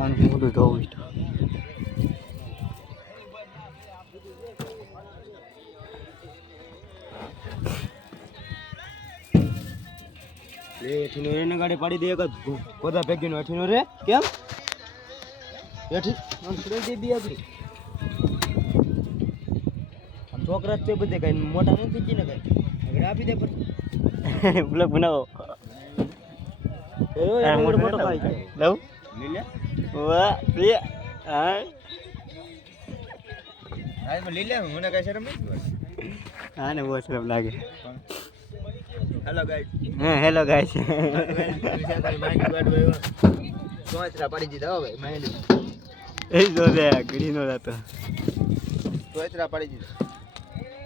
આનું મોઢું ધોવું લે એઠીનો એને ગાડી પાડી દે એક બધા ભેગીનો એઠીનો રે કેમ એઠી આમ છોડી દે બી આપડી આમ છોકરા જ તે બધે કઈ મોટા નથી કી ને કઈ આગળ આપી દે પર બ્લોગ બનાવો એ મોટો ખાઈ જાય લવ લે લે વાહ પ્રિય હા આજ લે લે મને કઈ શરમ નથી હા ને બહુ શરમ લાગે હેલો ગાઈસ હા હેલો ગાઈસ સોચરા પડી દીધા હવે માયલી એ જો દે ઘડી નો રાતો સોચરા પડી દીધા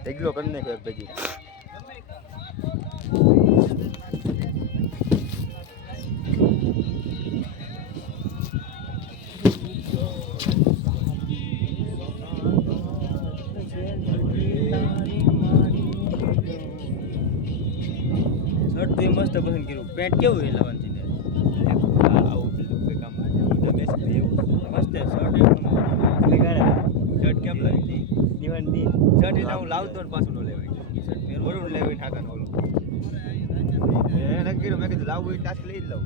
એકલો કરી નાખ્યો એક ભેગી શર્ટ તો મસ્ત પસંદ કર્યું પેન્ટ કેવું છે લાવવાનું છે આવું બીજું કઈ કામ મેસેજ એવું મસ્ત શર્ટ એટલે કરે શર્ટ કેમ લાવી દીવાન દી શર્ટ એટલે હું લાવતો ને પાછું ન લેવાય શર્ટ પહેરવાનું લેવાય ઠાકાનો ઓલો એને કીધું મેં કીધું લાવવું એ ટાસ્ક લઈ જ લઉં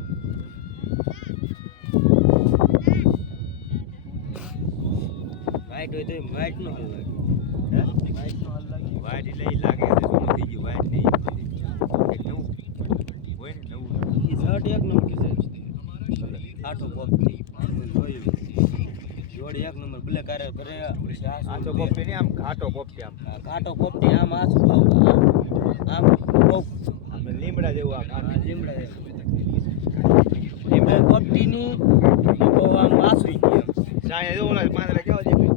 વાઈટ હોય તો વાઈટ નો હાલ લાગે હે વાઈટ નો હાલ લાગે વાઈટ એટલે ઈ લાગે તો શું થઈ ગયું વાઈટ નહીં એક નવું હોય ને નવું ઈ શર્ટ એક નંબર છે આઠો કોપી જોયું જોડી એક નંબર બ્લેક કરે કરે આઠો કોપી ને આમ ઘાટો કોપી આમ ઘાટો કોપી આમ આસુ આમ કોપ આમ લીમડા જેવું આ લીમડા લીમડા કોપી ની તો આમ આસુ ગયું સાય જો ઓલા પાંદડા કેવા દેખાય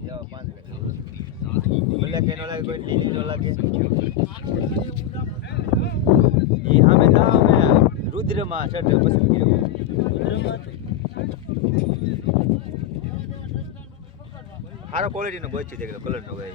જેવા પાંદડા બ્લેક એનો લાગે કોઈ લીલી નો લાગે ઈ સામે તા અમે રુદ્રમાં શર્ટ પસંદ કર્યો રુદ્રમાં સારો ક્વોલિટીનો બોય છે દેખો કલર નો ગયો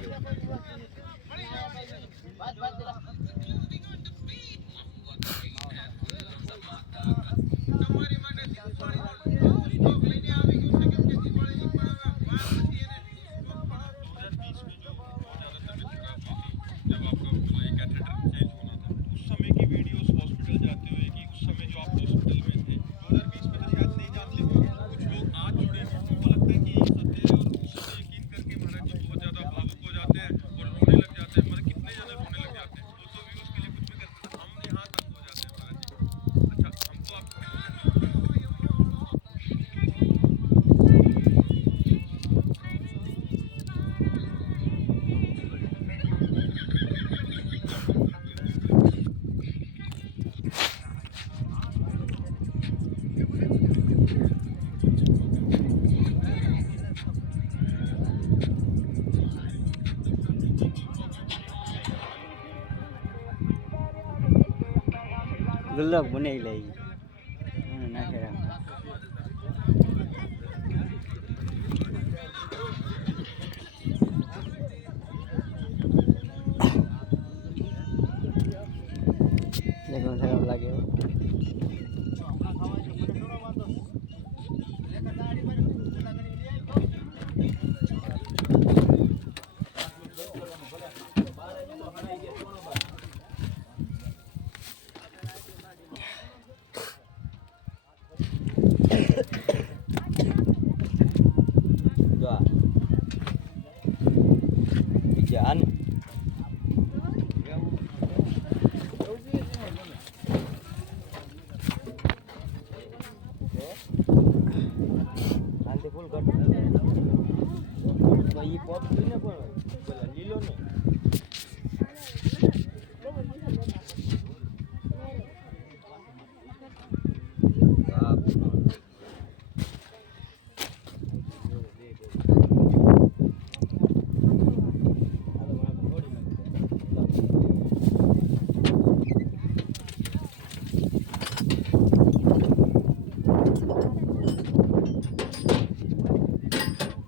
ગુલ્લક બનાવી લઈ નાખે ખરાબ લાગે